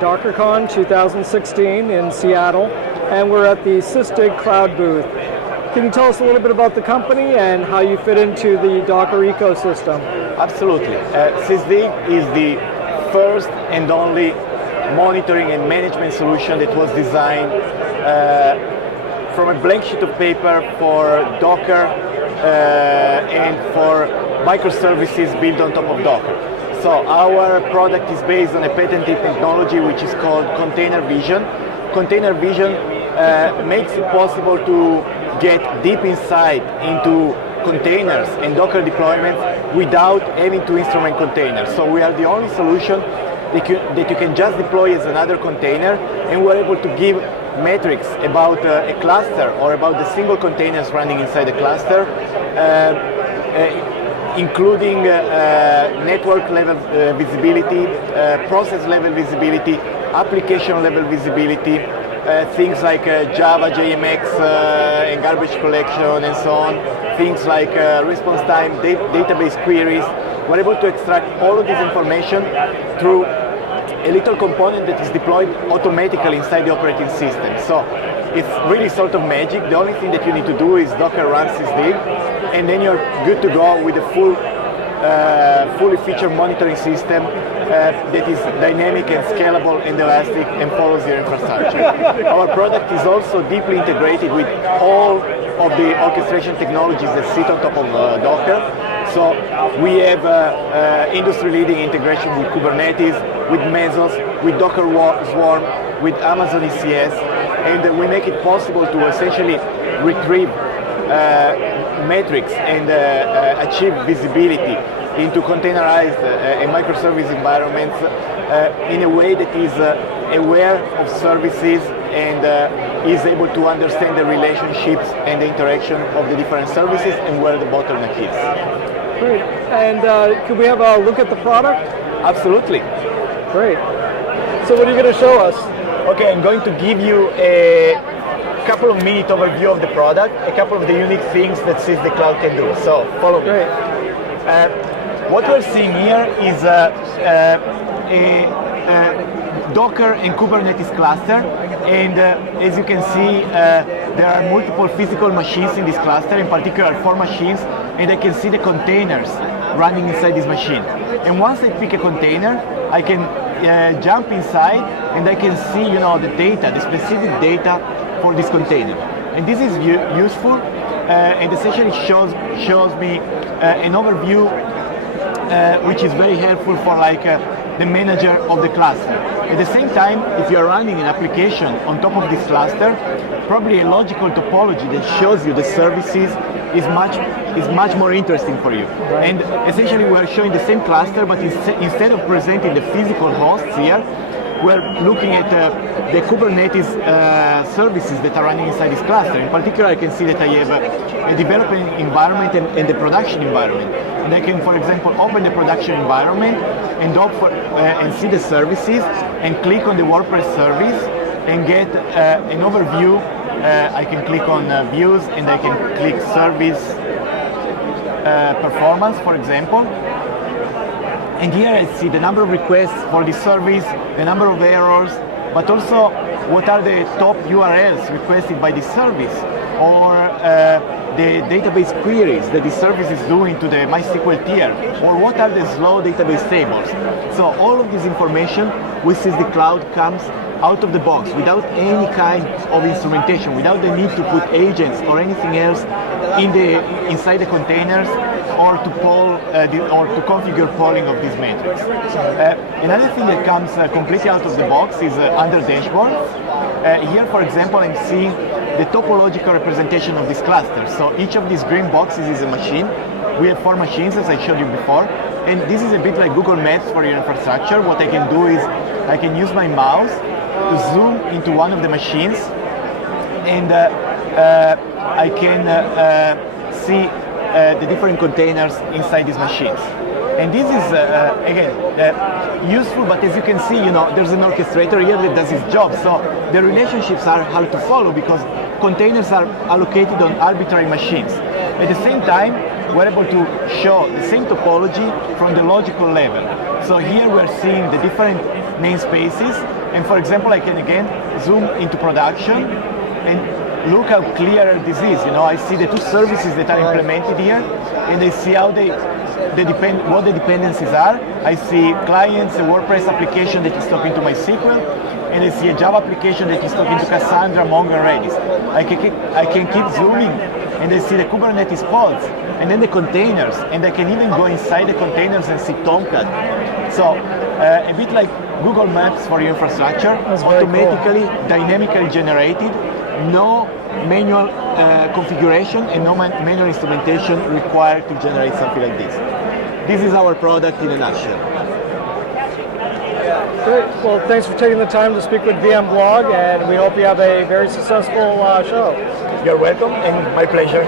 DockerCon 2016 in Seattle, and we're at the Sysdig Cloud booth. Can you tell us a little bit about the company and how you fit into the Docker ecosystem? Absolutely. Sysdig is the first and only monitoring and management solution that was designed from a blank sheet of paper for Docker and for microservices built on top of Docker. So our product is based on a patented technology which is called container vision. Container vision makes it possible to get deep insight into containers and Docker deployments without having to instrument containers. So we are the only solution that you can just deploy as another container, and we're able to give metrics about a cluster or about the single containers running inside the cluster, including network level visibility, process level visibility, application level visibility, things like Java, JMX, and garbage collection and so on, things like response time, database queries. We're able to extract all of this information through a little component that is deployed automatically inside the operating system. So it's really sort of magic. The only thing that you need to do is Docker run Sysdig, and then you're good to go with a fully featured monitoring system that is dynamic and scalable and elastic and follows your infrastructure. Our product is also deeply integrated with all of the orchestration technologies that sit on top of Docker. So we have industry-leading integration with Kubernetes, with Mesos, with Docker Swarm, with Amazon ECS, and we make it possible to essentially retrieve metrics and achieve visibility into containerized and microservice environments in a way that is aware of services and is able to understand the relationships and the interaction of the different services and where the bottleneck is. Great. And could we have a look at the product? Absolutely. Great. So what are you going to show us? Okay, I'm going to give you a couple of minute overview of the product, a couple of the unique things that Sysdig Cloud can do. So follow me. Great. What we're seeing here is a Docker and Kubernetes cluster, and as you can see, there are multiple physical machines in this cluster, in particular 4 machines, and I can see the containers running inside this machine. And once I pick a container, I can jump inside and I can see, the data, the specific data for this container. And this is useful and essentially shows me an overview which is very helpful for the manager of the cluster. At the same time, if you're running an application on top of this cluster, probably a logical topology that shows you the services is much more interesting for you. Right. And essentially we're showing the same cluster, but instead of presenting the physical hosts here, we're looking at the Kubernetes services that are running inside this cluster. In particular, I can see that I have a development environment and the production environment. And I can, for example, open the production environment and see the services and click on the WordPress service and get an overview. I can click on views and I can click service performance, for example. And here I see the number of requests for the service, the number of errors, but also what are the top URLs requested by the service, or the database queries that the service is doing to the MySQL tier, or what are the slow database tables. So all of this information with Sysdig Cloud comes out of the box without any kind of instrumentation, without the need to put agents or anything else inside the containers, or to or to configure polling of these metrics. Another thing that comes completely out of the box is under dashboard. Here, for example, I'm seeing the topological representation of this cluster. So each of these green boxes is a machine. We have 4 machines, as I showed you before, and this is a bit like Google Maps for your infrastructure. What I can do is I can use my mouse to zoom into one of the machines, and I can see the different containers inside these machines. And this is, again, useful, but as you can see, there's an orchestrator here that does his job. So the relationships are hard to follow because containers are allocated on arbitrary machines. At the same time, we're able to show the same topology from the logical level. So here we're seeing the different namespaces And for example, I can again zoom into production and look how clear this is. I see the two services that are implemented here, and I see how what the dependencies are. I see clients, a WordPress application that is talking to MySQL, and I see a Java application that is talking to Cassandra, Mongo, and Redis. I can keep zooming, and I see the Kubernetes pods, and then the containers, and I can even go inside the containers and see Tomcat. So a bit like Google Maps for your infrastructure, automatically, dynamically generated, no manual configuration and no manual instrumentation required to generate something like this. This is our product in a nutshell. Great. Well, thanks for taking the time to speak with VMblog, and we hope you have a very successful show. You're welcome, and my pleasure.